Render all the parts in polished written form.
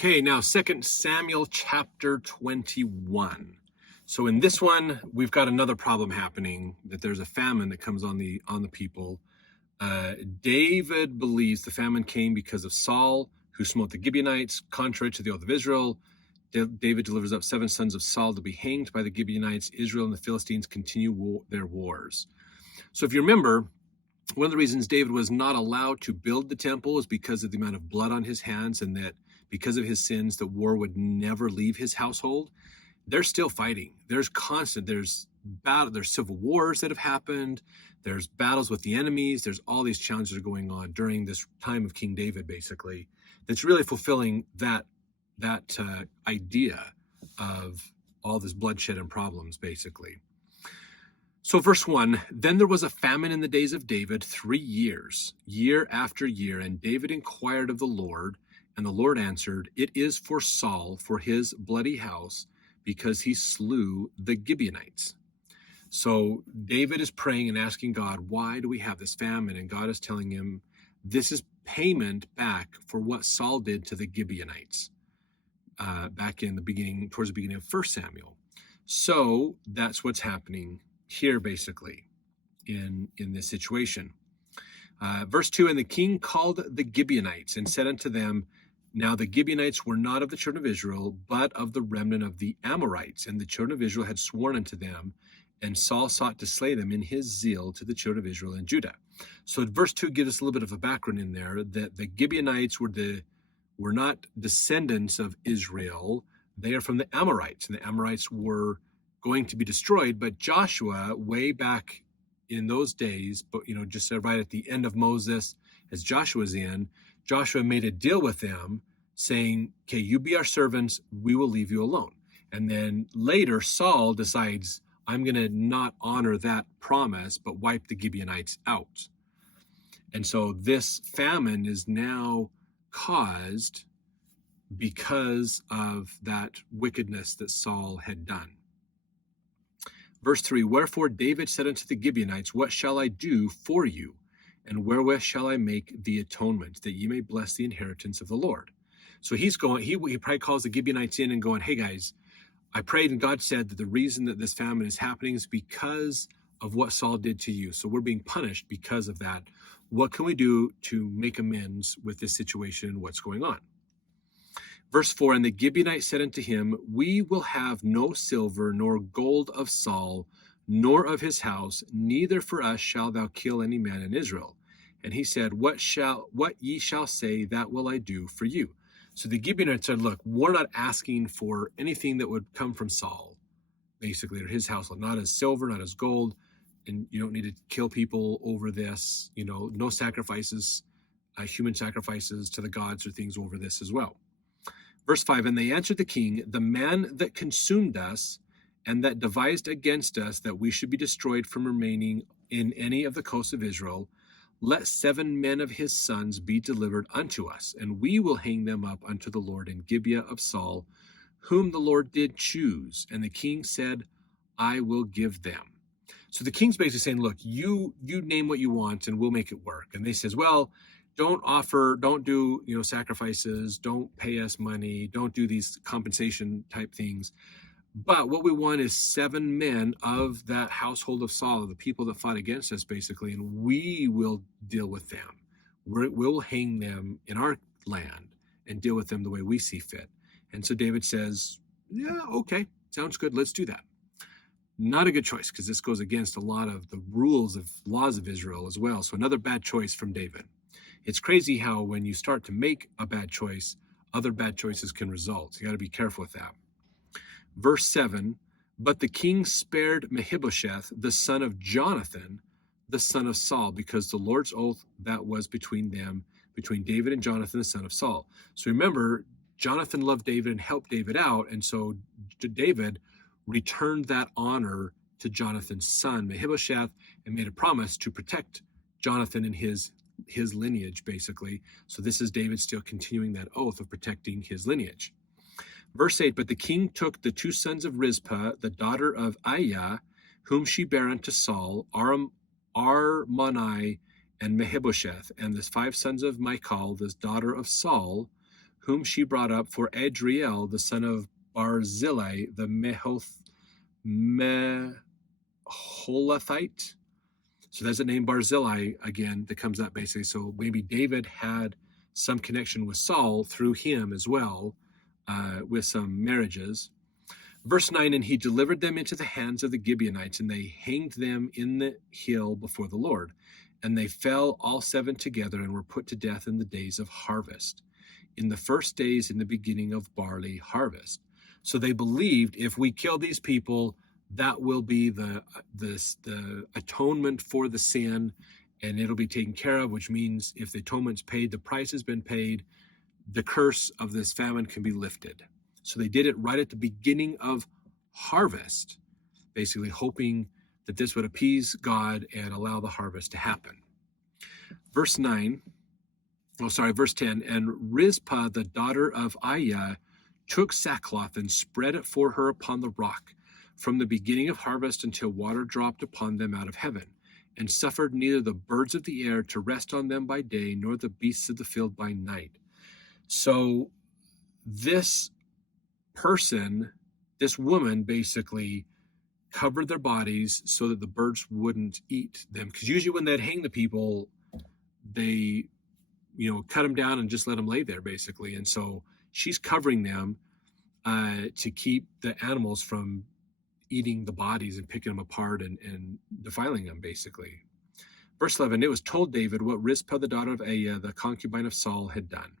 Okay, now 2 Samuel chapter 21. So in this one, we've got another problem happening, that there's a famine that comes on the people. David believes the famine came because of Saul, who smote the Gibeonites, contrary to the oath of Israel. David delivers up 7 sons of Saul to be hanged by the Gibeonites. Israel and the Philistines continue their wars. So if you remember, one of the reasons David was not allowed to build the temple is because of the amount of blood on his hands, and that because of his sins, the war would never leave his household. They're still fighting. There's battle. There's civil wars that have happened. There's battles with the enemies. There's all these challenges that are going on during this time of King David, basically. That's really fulfilling that idea of all this bloodshed and problems, basically. So verse 1, then there was a famine in the days of David 3 years, year after year, and David inquired of the Lord, and the Lord answered, it is for Saul, for his bloody house, because he slew the Gibeonites. So David is praying and asking God, why do we have this famine? And God is telling him, this is payment back for what Saul did to the Gibeonites back in the beginning, towards the beginning of 1 Samuel. So that's what's happening here, basically, in this situation. Verse 2, and the king called the Gibeonites and said unto them, now the Gibeonites were not of the children of Israel, but of the remnant of the Amorites, and the children of Israel had sworn unto them, and Saul sought to slay them in his zeal to the children of Israel and Judah. So verse 2 gives us a little bit of a background in there, that the Gibeonites were not descendants of Israel. They are from the Amorites, and the Amorites were going to be destroyed, but Joshua, way back in those days, but just right at the end of Moses, as Joshua's in, Joshua made a deal with them saying, okay, you be our servants, we will leave you alone. And then later Saul decides, I'm going to not honor that promise, but wipe the Gibeonites out. And so this famine is now caused because of that wickedness that Saul had done. Verse 3, wherefore David said unto the Gibeonites, what shall I do for you? And wherewith shall I make the atonement, that ye may bless the inheritance of the Lord? So he probably calls the Gibeonites in and going, hey guys, I prayed and God said that the reason that this famine is happening is because of what Saul did to you. So we're being punished because of that. What can we do to make amends with this situation and what's going on? Verse 4, and the Gibeonites said unto him, we will have no silver nor gold of Saul, nor of his house, neither for us shalt thou kill any man in Israel. And he said, what ye shall say, that will I do for you. So the Gibeonites said, look, we're not asking for anything that would come from Saul, basically, or his household, not as silver, not as gold, and you don't need to kill people over this, no sacrifices, human sacrifices to the gods or things over this as well. Verse 5, and they answered the king, the man that consumed us and that devised against us that we should be destroyed from remaining in any of the coasts of Israel, let 7 men of his sons be delivered unto us, and we will hang them up unto the Lord in Gibeah of Saul, whom the Lord did choose. And the king said, I will give them. So the king's basically saying, look, you name what you want and we'll make it work. And they says, well, don't do, sacrifices, don't pay us money, don't do these compensation type things. But what we want is 7 men of that household of Saul, the people that fought against us, basically, and we will deal with them. We'll hang them in our land and deal with them the way we see fit. And so David says, yeah, okay, sounds good, let's do that. Not a good choice, because this goes against a lot of the laws of Israel as well. So another bad choice from David. It's crazy how when you start to make a bad choice, other bad choices can result. You got to be careful with that. Verse 7, but the king spared Mephibosheth, the son of Jonathan, the son of Saul, because the Lord's oath that was between David and Jonathan, the son of Saul. So remember, Jonathan loved David and helped David out, and so David returned that honor to Jonathan's son, Mephibosheth, and made a promise to protect Jonathan and his lineage, basically. So this is David still continuing that oath of protecting his lineage. Verse 8, but the king took the 2 sons of Rizpah, the daughter of Aiah, whom she bare unto Saul, Armoni and Mephibosheth, and the 5 sons of Michal, the daughter of Saul, whom she brought up for Adriel, the son of Barzillai, the Meholathite. So there's the name Barzillai again that comes up basically. So maybe David had some connection with Saul through him as well, with some marriages. Verse 9, and he delivered them into the hands of the Gibeonites, and they hanged them in the hill before the Lord. And they fell all 7 together and were put to death in the days of harvest, in the first days in the beginning of barley harvest. So they believed if we kill these people, that will be the atonement for the sin, and it'll be taken care of, which means if the atonement's paid, the price has been paid, the curse of this famine can be lifted. So they did it right at the beginning of harvest, basically hoping that this would appease God and allow the harvest to happen. Verse 10, and Rizpah, the daughter of Aiah, took sackcloth and spread it for her upon the rock, from the beginning of harvest until water dropped upon them out of heaven, and suffered neither the birds of the air to rest on them by day, nor the beasts of the field by night. So this woman basically covered their bodies so that the birds wouldn't eat them. Because usually when they'd hang the people, they, cut them down and just let them lay there basically. And so she's covering them to keep the animals from eating the bodies and picking them apart and defiling them basically. Verse 11, it was told David what Rizpah, the daughter of Aiah, the concubine of Saul, had done.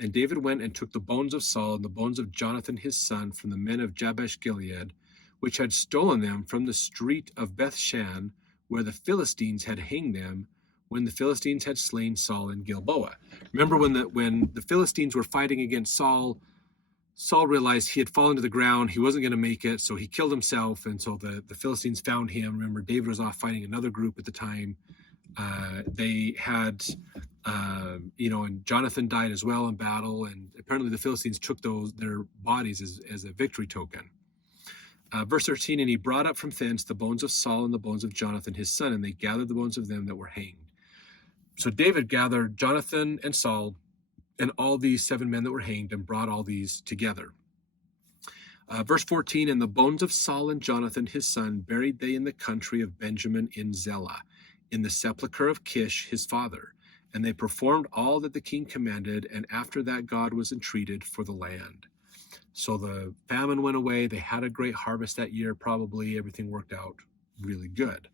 And David went and took the bones of Saul and the bones of Jonathan his son from the men of Jabesh Gilead, which had stolen them from the street of Bethshan, where the Philistines had hanged them, when the Philistines had slain Saul in Gilboa. Remember when the Philistines were fighting against Saul, Saul realized he had fallen to the ground, he wasn't going to make it, so he killed himself, and so the Philistines found him. Remember, David was off fighting another group at the time. They had, and Jonathan died as well in battle, and apparently the Philistines took their bodies as a victory token. Verse 13, and he brought up from thence the bones of Saul and the bones of Jonathan his son, and they gathered the bones of them that were hanged. So David gathered Jonathan and Saul and all these 7 men that were hanged and brought all these together. Verse 14, and the bones of Saul and Jonathan his son buried they in the country of Benjamin in Zelah, in the sepulchre of Kish his father. And they performed all that the king commanded, and after that God was entreated for the land. So the famine went away. They had a great harvest that year, probably. Everything worked out really good.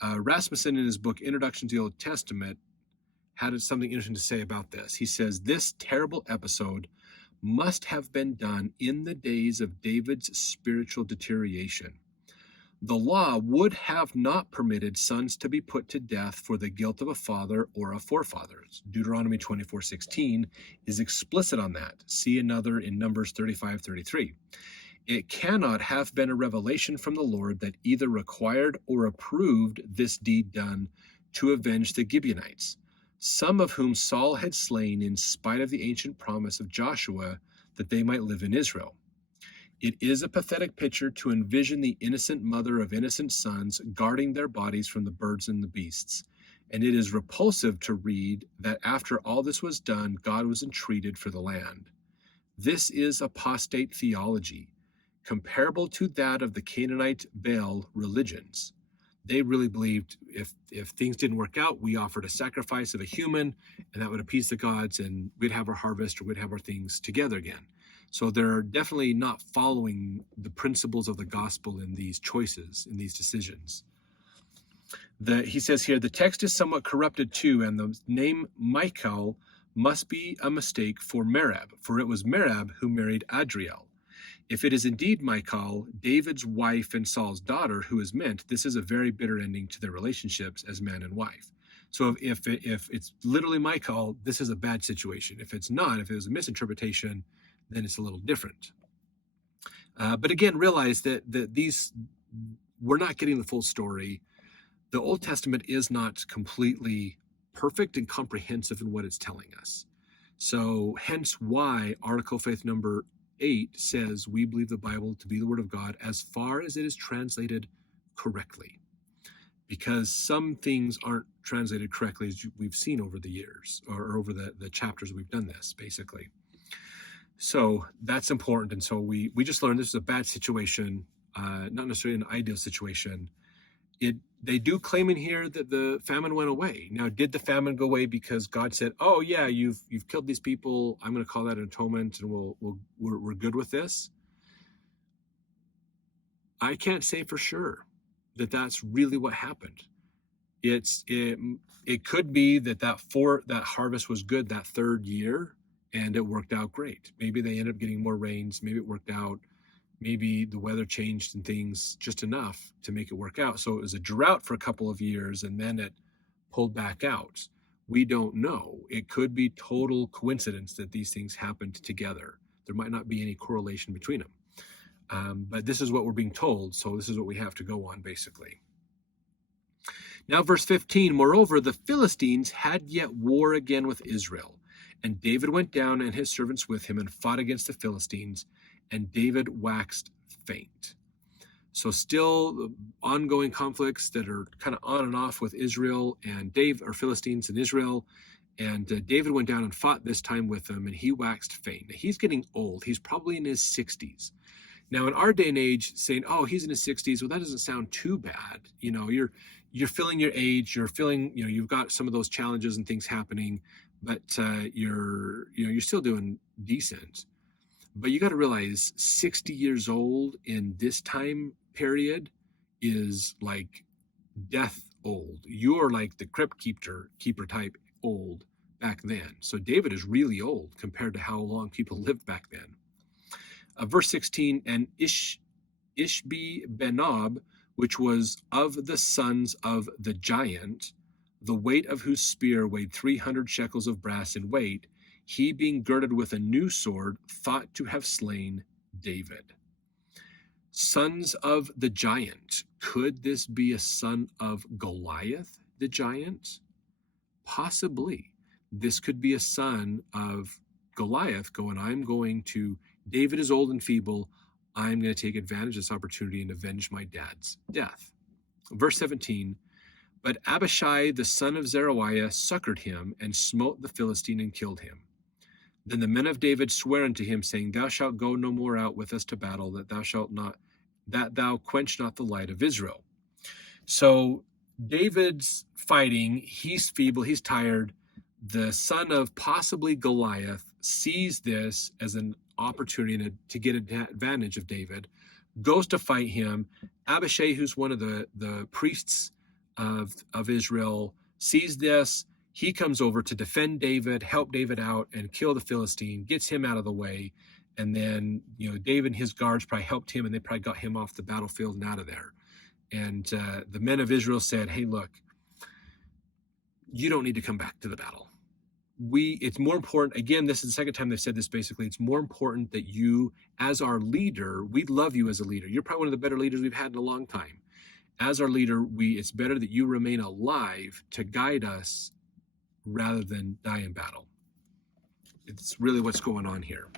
Rasmussen, in his book Introduction to the Old Testament, had something interesting to say about this. He says, this terrible episode must have been done in the days of David's spiritual deterioration. The law would have not permitted sons to be put to death for the guilt of a father or a forefather. Deuteronomy 24:16 is explicit on that. See another in Numbers 35:33. It cannot have been a revelation from the Lord that either required or approved this deed done to avenge the Gibeonites, some of whom Saul had slain in spite of the ancient promise of Joshua that they might live in Israel. It is a pathetic picture to envision the innocent mother of innocent sons guarding their bodies from the birds and the beasts. And it is repulsive to read that after all this was done, God was entreated for the land. This is apostate theology, comparable to that of the Canaanite-Baal religions. They really believed if things didn't work out, we offered a sacrifice of a human, and that would appease the gods, and we'd have our harvest or we'd have our things together again. So they're definitely not following the principles of the gospel in these choices, in these decisions. He says here, the text is somewhat corrupted too, and the name Michal must be a mistake for Merab, for it was Merab who married Adriel. If it is indeed Michal, David's wife and Saul's daughter, who is meant, this is a very bitter ending to their relationships as man and wife. So if it's literally Michal, this is a bad situation. If it's not, if it was a misinterpretation, then it's a little different. But again, realize that we're not getting the full story. The Old Testament is not completely perfect and comprehensive in what it's telling us. So hence why Article Faith number 8 says we believe the Bible to be the Word of God as far as it is translated correctly. Because some things aren't translated correctly, as we've seen over the years, or over the chapters we've done this, basically. So that's important. And so we just learned this is a bad situation, not necessarily an ideal situation. They do claim in here that the famine went away. Now, did the famine go away because God said, "Oh yeah, you've killed these people. I'm going to call that an atonement, and we're good with this"? I can't say for sure that that's really what happened. It could be that harvest was good that third year and it worked out great. Maybe they ended up getting more rains. Maybe it worked out. Maybe the weather changed and things just enough to make it work out. So it was a drought for a couple of years and then it pulled back out. We don't know. It could be total coincidence that these things happened together. There might not be any correlation between them. But this is what we're being told. So this is what we have to go on, basically. Now, verse 15, moreover, the Philistines had yet war again with Israel. And David went down and his servants with him and fought against the Philistines, and David waxed faint. So still ongoing conflicts that are kind of on and off with Israel and Philistines and Israel. And David went down and fought this time with them, and he waxed faint. Now, he's getting old. He's probably in his 60s. Now, in our day and age, saying, "Oh, he's in his 60s," well, that doesn't sound too bad. You're feeling your age. You're feeling, you've got some of those challenges and things happening, but you're still doing decent. But you got to realize 60 years old in this time period is like death old. You're like the crypt keeper type old back then. So David is really old compared to how long people lived back then. Verse 16, and Ishbi-Benob, which was of the sons of the giant, the weight of whose spear weighed 300 shekels of brass in weight, he being girded with a new sword, thought to have slain David. Sons of the giant. Could this be a son of Goliath, the giant? Possibly. This could be a son of Goliath going, David is old and feeble. I'm going to take advantage of this opportunity and avenge my dad's death. Verse 17, but Abishai, the son of Zeruiah, succored him and smote the Philistine and killed him. Then the men of David sware unto him, saying, Thou shalt go no more out with us to battle, that thou quench not the light of Israel. So David's fighting, he's feeble, he's tired. The son of possibly Goliath sees this as an opportunity to get advantage of David, goes to fight him. Abishai, who's one of the priests of Israel, sees this. He comes over to defend David, help David out, and kill the Philistine, gets him out of the way. And then, David and his guards probably helped him, and they probably got him off the battlefield and out of there. And the men of Israel said, hey, look, you don't need to come back to the battle. It's more important, again, this is the second time they've said this basically, it's more important that you, as our leader, we love you as a leader. You're probably one of the better leaders we've had in a long time. As our leader, it's better that you remain alive to guide us rather than die in battle. It's really what's going on here.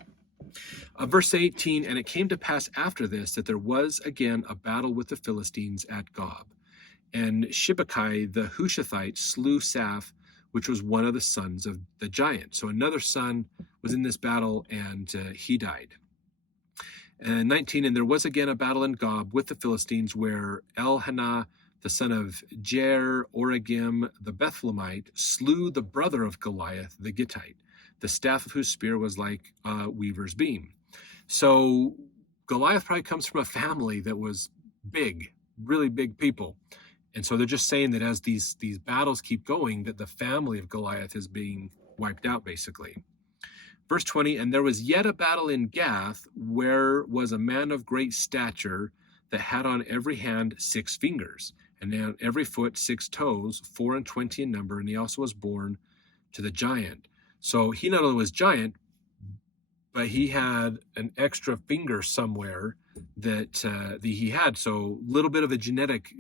Verse 18, and it came to pass after this that there was again a battle with the Philistines at Gob. And Shibbekai the Hushathite slew Saph, which was one of the sons of the giant. So another son was in this battle, and he died. And 19, and there was again a battle in Gob with the Philistines, where Elhanah, the son of Jair Oregim the Bethlehemite, slew the brother of Goliath the Gittite, the staff of whose spear was like a weaver's beam. So Goliath probably comes from a family that was big, really big people. And so they're just saying that as these battles keep going, that the family of Goliath is being wiped out, basically. Verse 20, and there was yet a battle in Gath, where was a man of great stature that had on every hand 6 fingers, and on every foot 6 toes, 24 in number, and he also was born to the giant. So he not only was giant, but he had an extra finger somewhere that he had. So a little bit of a genetic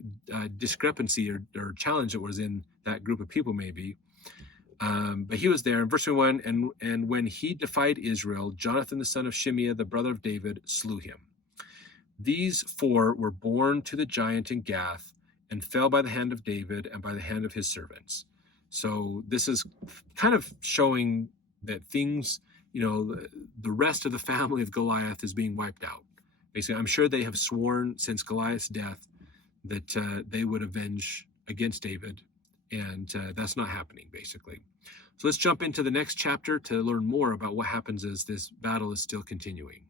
discrepancy or challenge that was in that group of people maybe. But he was there. In verse 21, and when he defied Israel, Jonathan the son of Shimeah, the brother of David, slew him. These 4 were born to the giant in Gath and fell by the hand of David and by the hand of his servants. So this is kind of showing that things the rest of the family of Goliath is being wiped out. Basically, I'm sure they have sworn since Goliath's death that they would avenge against David, and that's not happening, basically. So let's jump into the next chapter to learn more about what happens as this battle is still continuing.